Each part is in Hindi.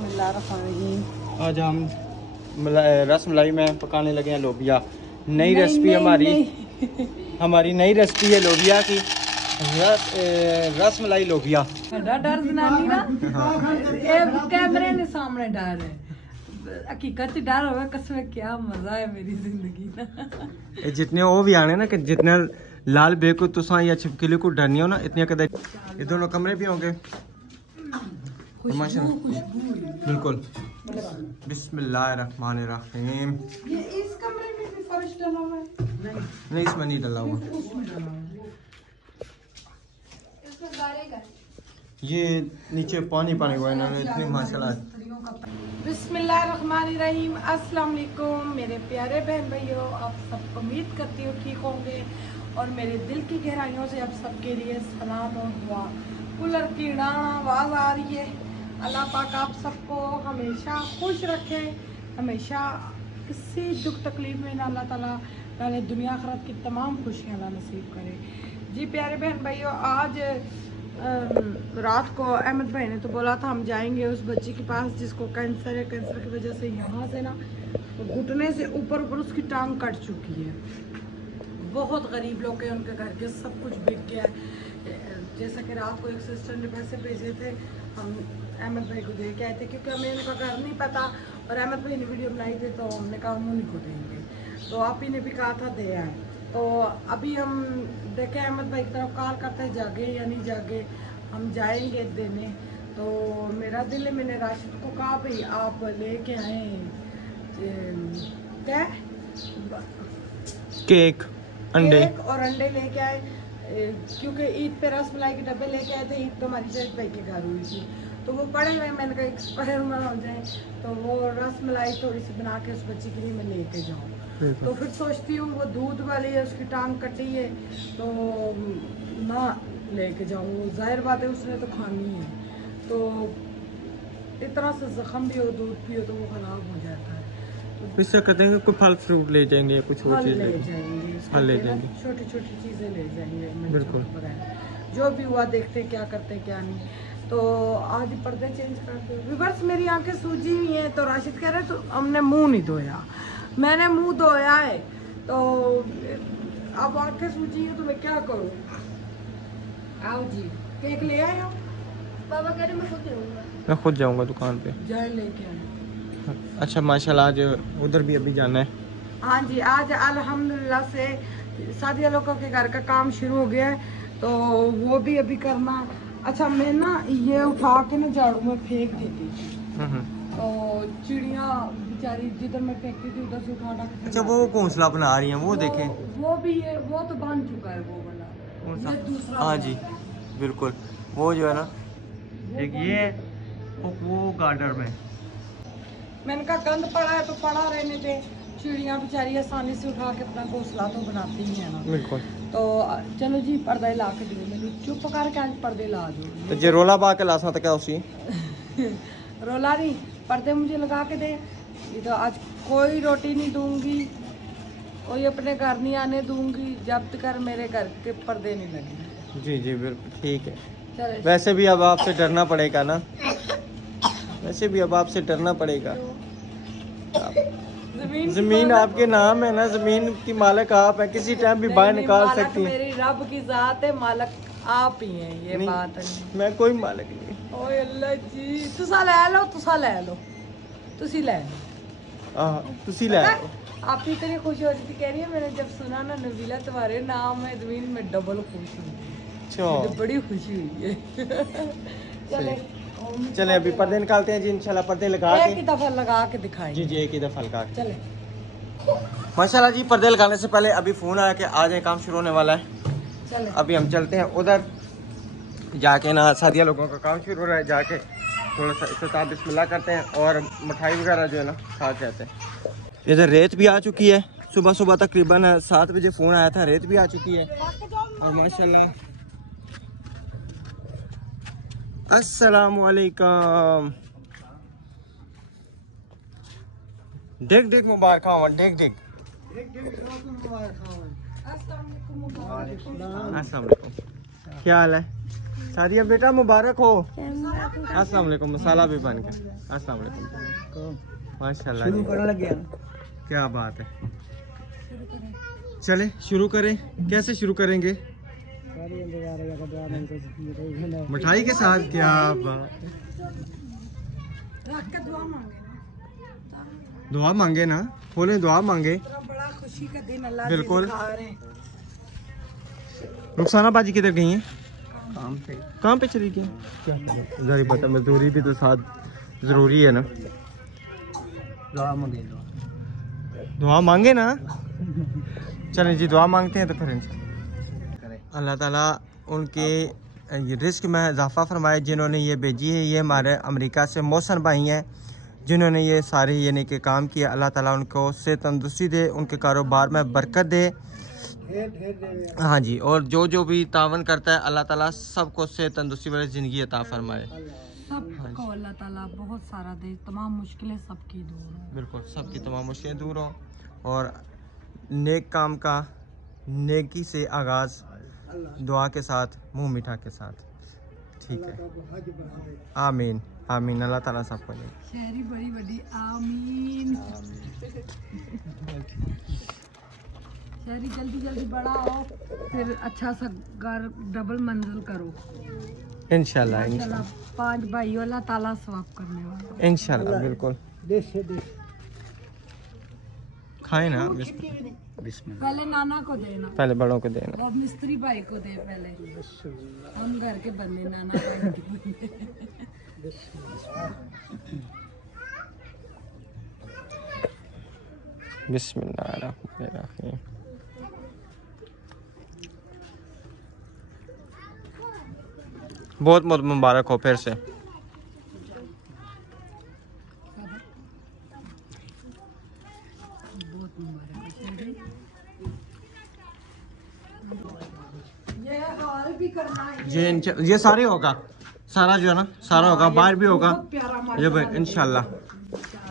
बिस्मिल्लाहिर्रहमानिर्रहीम। आज हम रस मलाई में पकाने लगे हैं लोबिया। नई रेसिपी हमारी नई रेसिपी है लोबिया की। रस मलाई लोबिया। डर जनानी ना कैमरे के सामने डर है, हकीकत डर होगा कसम। क्या मजा है मेरी जिंदगी ना। जितने वो भी आने ना कि जितने लाल बेको तुसा या छिपकली को डरनी हो ना, इतने कदर ये दोनों कमरे भी होंगे। बिल्कुल। बिस्मिल्लाहिर्रहमानिर्रहीम। ये इस कमरे में भी फर्श डाला हुआ है? नहीं, इसमें नहीं डाला हुआ। ये नीचे पानी हुआ है इन्होंने, इतनी माशाल्लाह। बिस्मिल्लाहिर्रहमानिर्रहीम। अस्सलाम वालेकुम मेरे प्यारे बहन भाइयों, आप सब उम्मीद करती हूँ ठीक होंगे और मेरे दिल की गहराइयों से आप सबके लिए सलाम और दुआ। कूलर की आवाज़ आ रही है। अल्लाह पाक आप सबको हमेशा खुश रखे, हमेशा किसी दुख तकलीफ में ना अल्लाह ताला ताने दुनिया आखिरत की तमाम खुशियाँ अल्लाह नसीब करे। जी प्यारे बहन भाइयों, आज रात को अहमद भाई ने तो बोला था हम जाएंगे उस बच्ची के पास जिसको कैंसर है। कैंसर की वजह से यहाँ से ना घुटने से ऊपर उसकी टांग कट चुकी है। बहुत गरीब लोग हैं, उनके घर के सब कुछ बिक गया है। जैसा कि रात को एक सिस्टर ने पैसे भेजे थे, हम अहमद भाई को दे के आए थे क्योंकि हमें इनका घर नहीं पता और अहमद भाई ने वीडियो बनाई थी तो हमने कहा हम उन्हीं को देंगे। तो आप ही ने भी कहा था दे आए। तो अभी हम देखें अहमद भाई की तरफ कॉल करते हैं, जागे या नहीं जागे। हम जाएंगे देने। तो मेरा दिल है, मैंने राशिद को कहा भाई आप लेके आए क्या केक और अंडे लेके आए, क्योंकि ईद पे रस मलाई के डब्बे लेके आए थे। ईद तो हमारी शरीफ भाई के घर हुई थी तो वो पड़े हुए, मैंने कहा एक्सपायर ना हो जाए तो वो रस मलाई थोड़ी सी बना के उस बच्ची के लिए मैं लेके जाऊँ। तो फिर सोचती हूँ वो दूध वाली है, उसकी टांग कटी है तो ना लेके जाऊँ। जाहिर बात है उसने तो खानी है, तो इतना से जख्म भी हो दूध पियो तो वो खराब हो जाता है। इससे कहते हैं कोई फल फ्रूट ले जाएंगे, कुछ और चीज ले जाएंगे, छोटी छोटी चीजें ले जाएंगे। बिल्कुल, जो भी हुआ देखते क्या करते क्या नहीं। तो आज पर्दे चेंज करते रिवर्स। मेरी आंखें सूजी हुई हैं तो राशिद कह रहे तो हमने मुंह नहीं धोया। मैंने मुंह धोया है तो अब आंखें सूजी है तो मैं क्या करूँ। आओ जी, केक ले आए हो? पापा कह रहे मैं खुद जाऊंगा दुकान पे। जाए लेके आए। अच्छा माशाल्लाह, आज उधर भी अभी जाना है। हाँ जी, आज अल्हम्दुलिल्लाह से सादिया लोगों के घर का काम शुरू हो गया है तो वो भी अभी करना। अच्छा, मैं ना ये उठा के ना झाड़ू में फेंक देती थी तो चिड़िया बेचारी जिधर मैं फेंकती थी उधर से उठा के। अच्छा, वो घोंसला बना रही हैं, वो देखें। वो भी है, वो तो बन चुका है वो वाला। ये दूसरा। हाँ जी बिल्कुल, वो जो है ना एक ये है वो गार्डन में। मैंने कहा गंद पड़ा है तो पड़ा रहने दे, चिड़िया बेचारी आसानी से उठा के अपना घोंसला तो बनाती ही है ना। बिल्कुल। तो चलो जी पर्दे ला के दे, मैंने चुप करके आज पर्दे ला दो। तो जे रोला पा के लासा तो क्या उसी रोला नहीं, पर्दे मुझे लगा के दे। ये तो आज कोई रोटी नहीं दूंगी, कोई अपने घर नहीं आने दूंगी जब तक मेरे घर के पर्दे नहीं लगे। जी जी बिल्कुल ठीक है। चले। वैसे भी अब आपसे डरना पड़ेगा ना, वैसे भी अब आपसे डरना पड़ेगा। जमीन आपके नाम है ना, जमीन की मालिक आप है, किसी टाइम भी बाहर निकाल सकती हैं। मेरी रब की जात है, मालिक आप ही हैं, ये बात है। मैं कोई मालिक नहीं। ओए अल्लाह जी, तुसा ले लो, तुसा ले लो, तुसी ले लो। तुसी ले लो। आप ही इतनी खुश हो रही थी, कह रही है मैंने जब सुना ना नबीला तुम्हारे नाम है जमीन में डबल खुश हुई। तो बड़ी खुशी हुई है। चले अभी पर्दे निकालते हैं जी इंशाल्लाह। पर्दे लगा के एक ही दफा लगा के दिखाएंगे। जी जी एक ही दफा लगा के। चले माशाल्लाह जी, पर्दे लगाने से पहले अभी फोन आया कि आज ये काम शुरू होने वाला है। चले अभी हम चलते हैं उधर जाके ना, सादिया लोगों का काम शुरू हो रहा है, जाके थोड़ा सा इस्तिताब बिस्मिल्लाह करते हैं और मिठाई वगैरह जो है ना खा के आते हैं। इधर रेत भी आ चुकी है, सुबह सुबह तकरीबन 7 बजे फ़ोन आया था, रेत भी आ चुकी है। और माशाल्लाह अस्सलामुअलैकुम। देख देख मुबारक हो, देख देख। अस्सलाम वालेकुम। क्या हाल है? सादिया बेटा मुबारक हो। अस्सलाम वालेकुम। मसाला भी बन गया। अस्सलाम वालेकुम। माशाल्लाह जी, क्या बात है। चले शुरू करें। कैसे शुरू करेंगे? मिठाई के साथ। क्या बात। दुआ मांगे ना, बोले दुआ मांगे। बड़ा खुशी का दिन अल्लाह बिल्कुल। दिखा रहे हैं। रुखसाना बाजी किधर गई हैं? काम पे चली गई। जरा पता, मजदूरी भी तो साथ जरूरी है ना। दुआ मांगे ना। चलें जी, दुआ मांगते हैं तो फिर अल्लाह ताला उनके रिस्क में इजाफा फरमाए। जिन्होंने ये भेजी है, ये हमारे अमेरिका से मोहसन भाई हैं जिन्होंने ये सारे यानी कि काम किया। अल्लाह ताला उनको से तंदुरुस्ती दे, उनके कारोबार में बरकत दे। हाँ जी, और जो भी तावन करता है अल्लाह ताला सबको से तंदुरुस्ती वाली ज़िंदगी अता फरमाए। सबको अल्लाह ताला बहुत सारा दे, तमाम मुश्किलें सबकी दूर हो। बिल्कुल, सबकी तमाम मुश्किलें दूर हों और नेक काम का नेकी से आगाज़ दुआ के साथ, मुंह मीठा के साथ। ठीक है, आमीन आमीन। अल्लाह ताला सबको दे। शहरी बड़ी बड़ी आमीन। शहरी जल्दी जल्दी बड़ा हो, फिर अच्छा सा घर डबल मंजिल करो इंशाल्लाह। इंशाल्लाह। 5 भाई अल्लाह ताला सवाब करने वाला इंशाल्लाह। बिल्कुल खाए ना। पहले नाना को देना, पहले बड़ों को देना। और मिस्त्री भाई को दे पहले। हम घर के बंदे, नाना भाई के बंदे। बिस्मिल्लाहिर्रहमानिर्रहीम। बहुत बहुत मुबारक हो फिर से। ये सारे होगा, सारा जो है ना सारा होगा, बाहर भी होगा ये भाई इंशाल्लाह।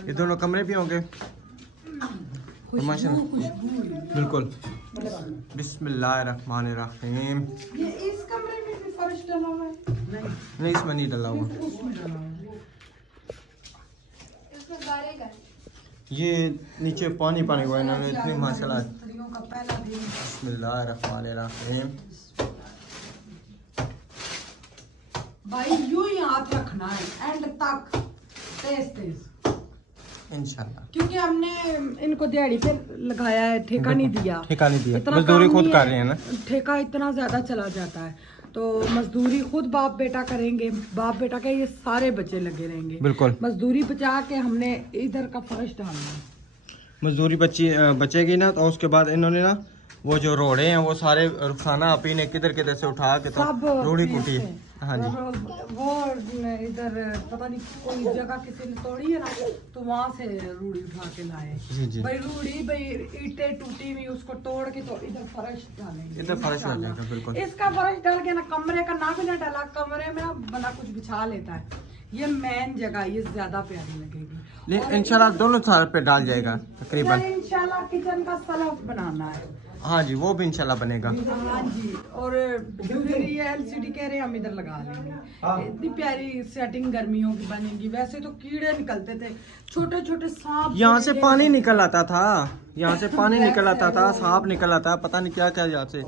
ये दोनों कमरे भी होंगे माशाल्लाह। बिल्कुल। बिस्मिल्लाहिर्रहमानिर्रहीम। ये इस कमरे में भी फर्श डला हुआ है? नहीं, इसमें नहीं डला हुआ। इसमें गारेगा। ये नीचे पानी पानी हुआ इन्होंने इतनी माशाल्लाह। मिस्त्रियों का पहला दिन। बिस्मिल्लाहिर्रहमानिर्रहीम। भाई यूं ही हाथ रखना है एंड तक, तेज तेज इंशाल्लाह। क्योंकि हमने इनको दिहाड़ी पे लगाया है, ठेका नहीं दिया। ठेका नहीं दिया, इतना मजदूरी काम खुद नहीं कर है, रहे हैं ना। ठेका इतना ज्यादा चला जाता है तो मजदूरी खुद बाप बेटा करेंगे। बाप बेटा के ये सारे बच्चे लगे रहेंगे। बिल्कुल। मजदूरी बचा के हमने इधर का फर्श डालना है। मजदूरी बचेगी ना तो उसके बाद इन्होंने ना वो जो रोड़े हैं वो सारे रुखसाना आपी ने किधर किधर से उठा के तो रोड़ी कूटी है। हाँ जी। वो इधर पता नहीं कोई जगह किसी ने तोड़ी है ना, तो वहाँ से रूढ़ी उठा के लाए। जी जी। भाई रूढ़ी भाई ईंटें टूटी हुई उसको तोड़ के तो इधर फर्श डालेंगे। इधर फर्श हो जाएगा। बिल्कुल। इसका फर्श डाल के ना कमरे का ना भी ना डाला, कमरे में ना बंदा कुछ बिछा लेता है। ये मेन जगह ये ज्यादा प्यारी लगेगी। इंशाल्लाह दोनों साल पे डाल जाएगा तकरीबन। इंशाल्लाह किचन का सलाफ बनाना है। हाँ जी, वो भी इंशाल्लाह बनेगा। हाँ जी। और फिर ये एलसीडी कह रहे हैं हम इधर लगा लेंगे। इतनी प्यारी सेटिंग गर्मियों की बनेगी। वैसे तो कीड़े निकलते थे, छोटे छोटे सांप। यहाँ से पानी निकल आता था, यहाँ से पानी निकल आता था, सांप निकल आता, पता नहीं क्या क्या यहाँ से।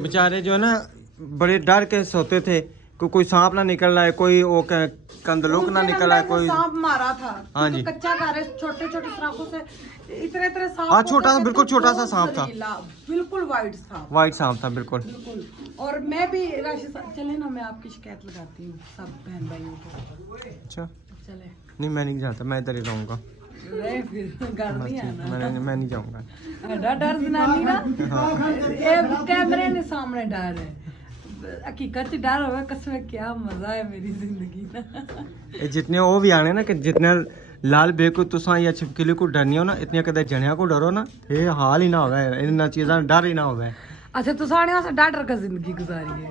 बेचारे जो है ना बड़े डर के सोते थे कि कोई सांप ना निकल रहा है, कोई वो कंदलूक ना निकल रहा है, कोई सांप मारा था। हाँ जी। कच्चा घर है, छोटे छोटे सांपों से इतने इतने सांप। हाँ, छोटा सा, बिल्कुल छोटा सा सांप था। बिल्कुल वाइट सांप। वाइट सांप था बिल्कुल। बिल्कुल। और मैं भी चले ना, मैं आपकी शिकायत लगाती हूँ सब बहन भाइयों को। अच्छा चले। नहीं, मैं नहीं जाता, मैं इधर ही रहूंगा। फिर घर नहीं आना। मैं नहीं जाऊंगा। डर जनानी ना कैमरे ने सामने डर है, हकीकत च डर होगा। कसम क्या मजा है मेरी जिंदगी ना। जितने वो भी आने ना कि जितने लाल बेकू तुसा या छिपकली को डरनी हो ना, इतने कदे जनिया को डरो ना, ये हाल ही ना होगा, इन चीज़ों डर ही ना होगा। अच्छा तो साढ़े से डर कर जिंदगी गुजारी है।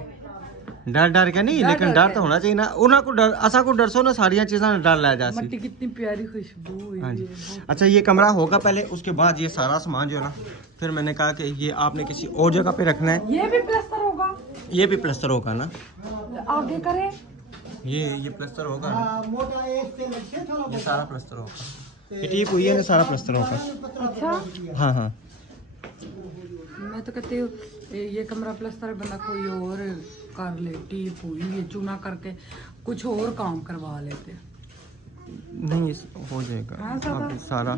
डर डर के नहीं, लेकिन डर तो होना चाहिए ना। उन्हें को डर, असा को डर सो ना सारिया चीज़ा डर ला जा सी। मट्टी कितनी प्यारी खुशबू है। हाँ जी। अच्छा ये कमरा होगा पहले, उसके बाद ये सारा सामान जो है ना, फिर मैंने कहा कि ये आपने किसी और जगह पे रखना है। ये भी प्लास्टर होगा, ये भी प्लास्टर होगा ना, आगे करें ये प्लास्टर होगा ना? ये सारा प्लास्टर होगा, ये टीप हुई है ना, सारा प्लास्टर होगा। अच्छा हाँ हाँ। मैं तो कहती हूँ ये कमरा प्लास्टर बंदा कोई और कर ले, टीप हुई ये चूना करके कुछ और काम करवा लेते। नहीं हो जाएगा। हाँ, आप सारा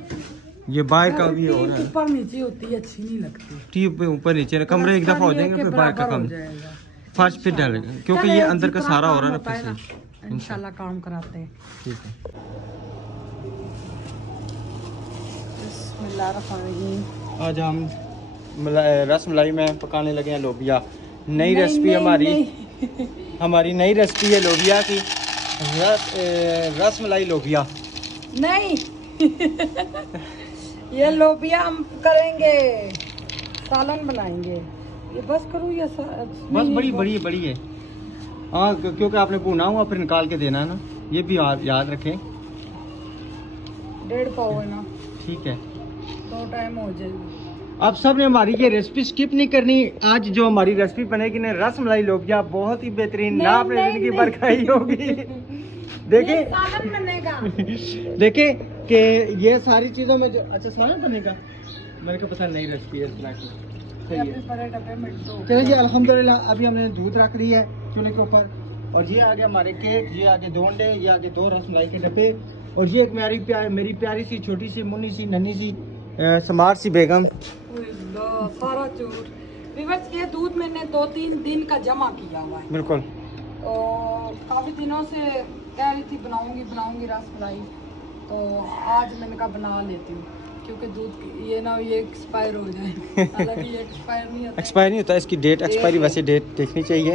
ये बाहर का भी हो रहा है। ऊपर नीचे होती है, अच्छी नहीं लगती। टीप ऊपर नीचे ना, कमरे एक दफा हो जाएंगे, फिर बाहर का कम फर्श फिर डालेंगे, क्योंकि ये अंदर का सारा हो रहा है ना। फिर से इंशाल्लाह काम कराते हैं। ठीक है। बिस्मिल्लाहिर्रहमानिर्रहीम। आज हम रस मलाई में पकाने लगे हैं लोबिया। नई रेसिपी हमारी हमारी नई रेसिपी है लोबिया की, रस मलाई लोबिया। नहीं ये लोबिया हम करेंगे, सालन बनाएंगे। ये बस करूँ या बस बड़ी बड़ी है। हाँ क्योंकि आपने भुना हुआ फिर निकाल के देना है ना, ये भी याद रखें। 1.5 पाव है ना, ठीक है, 2 टाइम हो जाएगी। अब सब ने हमारी ये रेसिपी स्किप नहीं करनी। आज जो हमारी रेसिपी बनेगी ना, रस मलाई लोबिया, बहुत ही बेहतरीन, ना आपने जिंदगी भर खाई होगी। देखे सालन बनेगा। देखे कि ये सारी चीजों में जो, अच्छा सालन बनेगा, मेरे को पता नहीं रेसिपी है इस तरह की। चलिए जी अल्हम्दुलिल्लाह, अभी हमने दूध रख ली है चूल्हे के ऊपर, और ये आगे हमारे केक, ये आगे 2 अंडे, ये आगे 2 रसमलाई के डब्बे, और ये एक मेरी प्यारी सी छोटी सी मुन्नी सी नन्ही सी स्मार्ट सी बेगम। सारा चूर विवर्स, ये दूध मैंने 2-3 दिन का जमा किया हुआ है। बिल्कुल। और काफी दिनों से कह रही थी बनाऊंगी रसमलाई, तो आज मैंने कहा बना लेती हूँ, क्योंकि दूध ये ना ये एक्सपायर हो जाए। हालांकि ये एक्सपायर नहीं होता। एक्सपायर नहीं होता, इसकी डेट एक्सपायरी वैसे डेट देखनी चाहिए।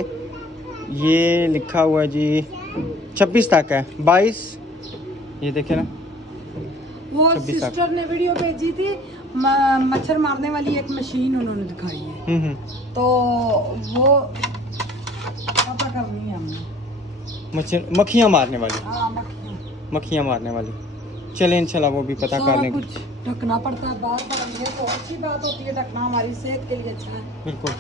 ये लिखा हुआ है जी 26 तक है, 22, ये देखे ना। वो सिस्टर ने वीडियो भेजी थी, मच्छर मारने वाली एक मशीन उन्होंने दिखाई है, तो वो पता करनी है हमने। मक्खियाँ मारने वाली। हाँ, मक्खियाँ मारने वाली। चले इंशाल्लाह वो भी पता कर लेंगे। कुछ ढकना पड़ता है बार बार, ये तो अच्छी बात होती है, ढकना हमारी सेहत के लिए अच्छा है। बिल्कुल।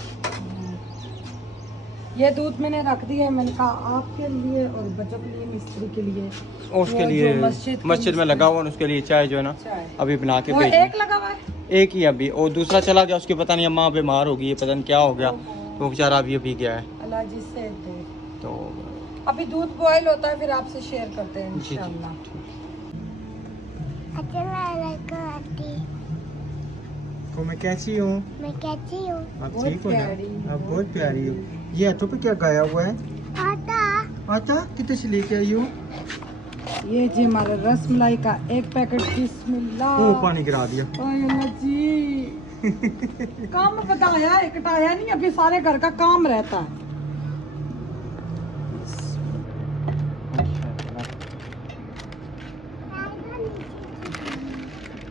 ये दूध मैंने रख दिया है, मैंने कहा आपके लिए और बच्चों के लिए, मिस्त्री के लिए, उसके लिए मस्जिद में लगा हुआ, उसके लिए चाय जो है ना अभी बना के भेज। एक लगा हुआ है, एक ही अभी, और दूसरा चला गया, उसकी पता नहीं अम्मा बीमार होगी, ये पता नहीं क्या हो गया, तो बेचारा अभी गया है। अल्लाह जी सेहत दे। तो अभी दूध बॉयल होता है, फिर आपसे शेयर करते हैं इंशाल्लाह। तो मैं कैसी हूँ? मैं कैसी हूँ? आप ठीक हो ना? आप बहुत प्यारी हो। ये हाथों पे क्या गाया हुआ है? आटा कितने से लेके आई हो? ये जी हमारा रसमलाई का एक पैकेट। बिस्मिल्लाह। ओ पानी गिरा दिया। अल्लाह जी काम बताया, एकटाया नहीं, अभी सारे घर का काम रहता है।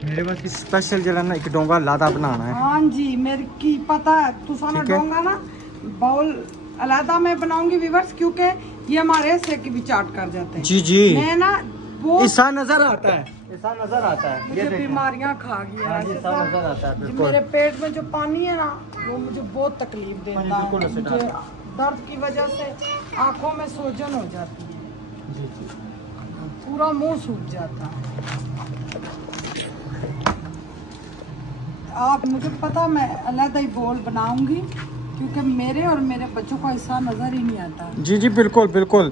मेरे पास स्पेशल जो है ना, एक डोंगा लादा बनाना है। हाँ जी, मेरे की पता है, तुसाना डोंगा ना बाउल अलहदा में बनाऊंगी व्यूअर्स, क्योंकि ये हमारे से की भी चाट कर जाते हैं। जी जी, मैं ना वो ऐसा नजर आता है, ऐसा नजर आता है। मुझे बीमारियां खा गया है, ऐसा नजर आता है। जो मेरे पेट में जो पानी है ना, वो मुझे बहुत तकलीफ देता है। मुझे दर्द की वजह से आंखों में सूजन हो जाती है, पूरा मुंह सूख जाता है। आप मुझे पता, मैं अलग ही बोल बनाऊंगी, क्योंकि मेरे और मेरे बच्चों को ऐसा नजर ही नहीं आता। जी जी बिल्कुल बिल्कुल,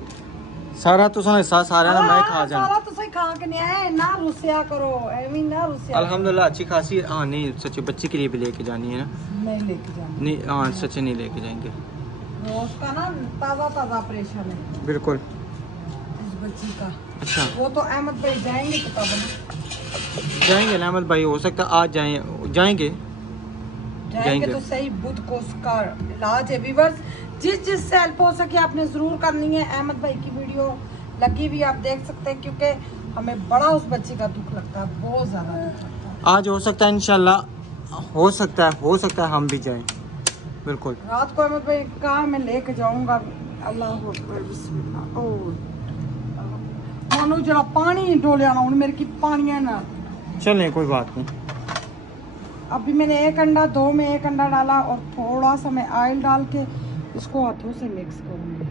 सारा तो सारा ना मैं खा जाऊं। सारा तो सही खा के नहीं आए ना, रुसिया करो एवी ना रुसिया। अल्हम्दुलिल्लाह अच्छी खासी। हाँ नहीं सच्ची बच्ची के लिए भी लेके जानी है ना। नहीं लेके जाना, नहीं हाँ सच्ची नहीं लेके जाएंगे, उसका ना ताज़ा ऑपरेशन है बिल्कुल इस बच्ची का। अच्छा वो तो अहमद भाई जाएंगे किताब जाएंगे ना अहमद भाई, हो सकता है आज जाएंगे तो सही। बुध को उसका इलाज है व्यूअर्स, जिस से हेल्प हो सके आपने जरूर करनी है। अहमद भाई की वीडियो लगी हुई आप देख सकते हैं, क्योंकि हमें बड़ा उस बच्चे का दुख लगता है, बहुत ज्यादा दुख लगता है। आज हो सकता है इंशाल्लाह, हो सकता है हम भी जाएं। बिल्कुल। रात को अहमद भाई कहाँ मैं लेके जाऊंगा। अल्लाह अकबर बिस्मिल्लाह। ओ मानो जरा पानी डोले आना हूं मेरे की पानी है ना। चलें कोई बात नहीं। अभी मैंने एक अंडा, 2 में एक अंडा डाला और थोड़ा सा मैं ऑयल डाल के इसको हाथों से मिक्स करूंगी।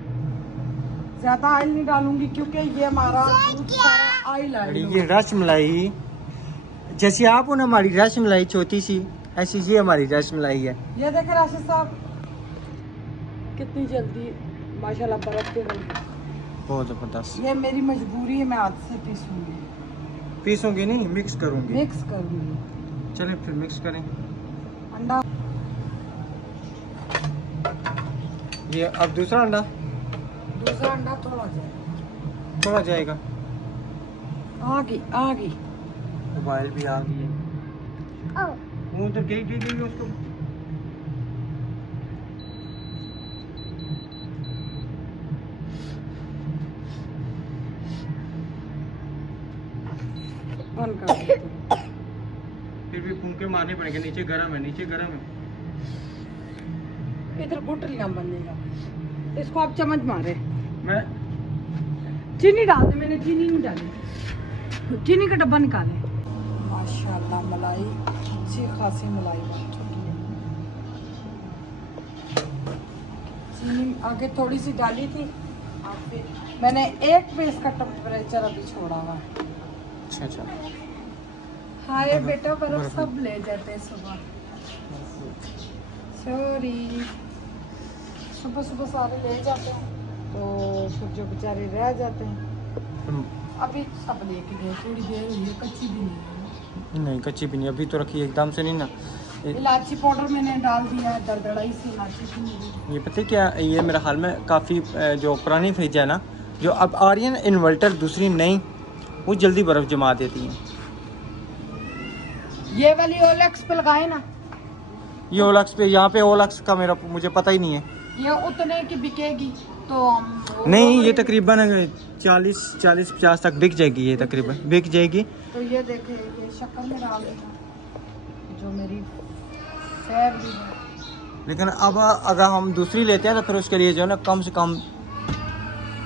ज्यादा ऑयल नहीं डालूंगी क्योंकि ये हमारा दूध सारा ऑयल है। ये रस मलाई, जैसे आप हो ना हमारी रस मलाई छोटी सी, ऐसी ये हमारी रस मलाई है। ये देखे राशिद साहब कितनी जल्दी माशाल्लाह बर्फ के गई। बहुत जबरदस्त। ये मेरी मजबूरी है, मैं हाथ से पीसूंगी। पीसूंगी नहीं, मिक्स करूंगी। मिक्स करूंगी। चलें फिर मिक्स करें। अंडा ये अब दूसरा अंडा, दूसरा अंडा थोड़ा जाएगा। आ गई मोबाइल भी आ गई है। वो तो गई उसको। बंद कर देती हूँ। फिर भी फूंके मारने पड़ेंगे। नीचे गरम है। इधर गुटलियां बनेगा। इसको आप चम्मच मारे। मैं चीनी डाल दे। मैंने चीनी नहीं डाली। चीनी का डब्बा निकाले। माशाल्लाह मलाई अच्छी खासी मलाई बन चुकी है। चीनी आगे थोड़ी सी डाली थी। अब फिर मैंने 1 पे इसका टेम्परेचर अभी छोड़ा हुआ है। अच्छा। हाय बेटा बर्फ सब ले जाते हैं सुबह। सॉरी सुबह सारे ले जाते हैं तो फिर जो बेचारे रह जाते हैं। अभी सब लेके गए, थोड़ी देर हुई है, कच्ची भी नहीं कच्ची भी नहीं, अभी तो रखी एकदम से नहीं ना। इलायची पाउडर मैंने डाल दिया है, दरदड़ाई सी इलायची की नहीं। ये पता है क्या, ये मेरे ख्याल में काफ़ी जो पुरानी फ्रिज है ना, जो अब आ रही है ना इन्वर्टर दूसरी नई, वो जल्दी बर्फ़ जमा देती है। ये वाली ओलेक्स पे लगाए ना। ये ओलक्स पे, यहाँ पे ओलक्स का मुझे पता ही नहीं है। ये उतने की बिकेगी तो नहीं, ये तकरीबन 40-50 तक बिक जाएगी। ये तकरीबन बिक जाएगी। तो ये देखे ये शक्कर में डाल देना जो मेरी फेवरेट है। लेकिन अब अगर हम दूसरी लेते हैं तो फिर उसके लिए जो है ना कम से कम।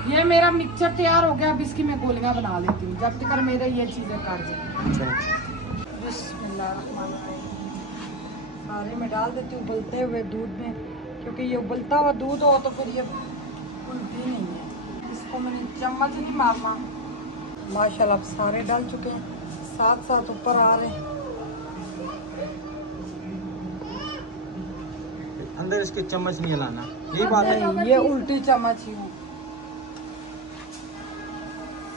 ये मेरा मिक्सचर तैयार हो गया। अब इसकी मैं गोलियां बना लेती हूँ जब तक मेरे ये चीजें काट जाए। बिस्मिल्लाहिर्रहमानिर्रहीम। सारे में डाल देती हूँ उबलते हुए दूध में, क्योंकि ये उबलता हुआ दूध हो तो फिर ये फूलती नहीं है। इसको मैंने चम्मच नहीं मारना। माशाल्लाह अब सारे डाल चुके हैं, साथ साथ ऊपर आ रहे हैं। अंदर इसके चम्मच नहीं हिलाना, यही बात है। ये उल्टी चम्मच ही हूँ।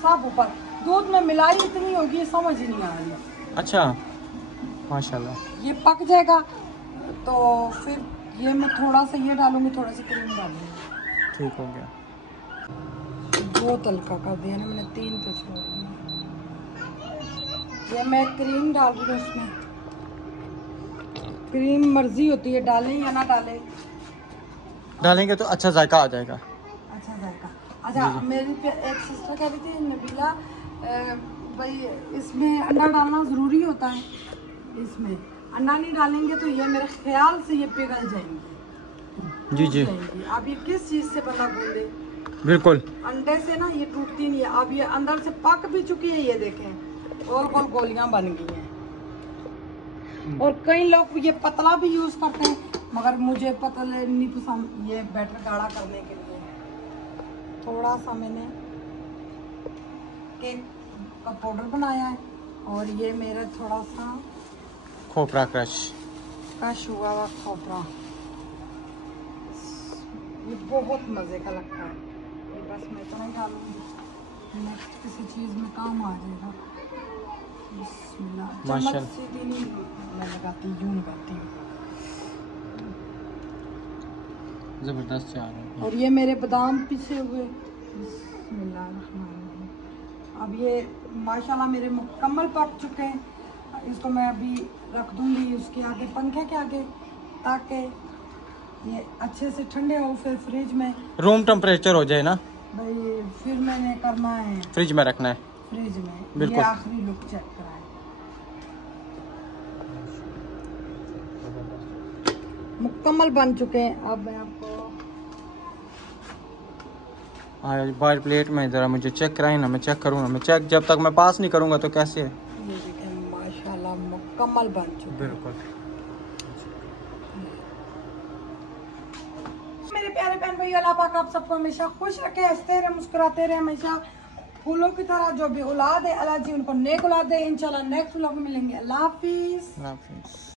सब ऊपर दूध में मिलाई इतनी होगी ये समझ ही नहीं आ रही। अच्छा माशाल्लाह। ये पक जाएगा तो फिर ये मैं थोड़ा सा ये डालूंगी, थोड़ा सा क्रीम डालूंगी। ठीक हो गया। 2 तलका कर दिया ना मैंने, 3 पे छोड़ दिया। ये मैं क्रीम डाल रही हूँ उसमें। क्रीम मर्जी होती है डालें या ना डालें। डालेंगे तो अच्छा जायका आ जाएगा। अच्छा जाएगा। अच्छा मेरी एक सिस्टर कह रही थी नबीला भाई इसमें अंडा डालना ज़रूरी होता है। इसमें अंडा नहीं डालेंगे तो ये मेरे ख्याल से ये पिघल जाएंगे। जी जी। अब ये किस चीज़ से बंदा गूंदे। बिल्कुल अंडे से ना ये टूटती नहीं है। अब ये अंदर से पक भी चुकी है, ये देखें और गोलियां बन गई हैं। और कई लोग ये पतला भी यूज करते हैं, मगर मुझे पतले नहीं पसंद। ये बैटर गाढ़ा करने के लिए थोड़ा सा मैंने केक का पाउडर बनाया है और ये मेरा थोड़ा सा खोपरा क्रश हुआ हुआ खोपरा। ये बहुत मज़े का लगता है। ये बस मैं इतना ही डालूंगी, नेक्स्ट किसी चीज़ में काम आ जाएगा। बिस्मिल्लाह। चम्मच से भी नहीं मैं लगाती, यूं लगाती हूँ। ज़बरदस्त आ रहा है। और ये मेरे बादाम पिसे हुए। बिस्मिल्लाहिर्रहमानिर्रहीम। अब ये माशाल्लाह मेरे मुकम्मल पक चुके हैं। इसको मैं अभी रख दूंगी उसके आगे, पंखे के आगे, ताकि ये अच्छे से ठंडे हो। फिर फ्रिज में रूम टेम्परेचर हो जाए ना भाई, फिर मैंने करना है फ्रिज में रखना है। फ्रिज में। बिल्कुल। ये आखिरी लुक चेक कराए। मुकम्मल बन चुके हैं। अब मैं आपको बाहर प्लेट में ज़रा मुझे चेक कराएं ना, मैं चेक करूँगा। मैं चेक जब तक मैं पास नहीं करूँगा तो कैसे है। ये देखें माशाल्लाह मुकम्मल बन चुके हैं। बिल्कुल। मेरे प्यारे बहन भाई, अल्लाह पाक आप सबको हमेशा खुश रखे, हंसते रहे, मुस्कुराते रहे हमेशा फूलों की तरह। जो भी औलाद है अल्लाह जी उनको नेक औलाद दे। इंशाल्लाह नेक्स्ट व्लॉग में मिलेंगे। अल्लाह हाफिज़।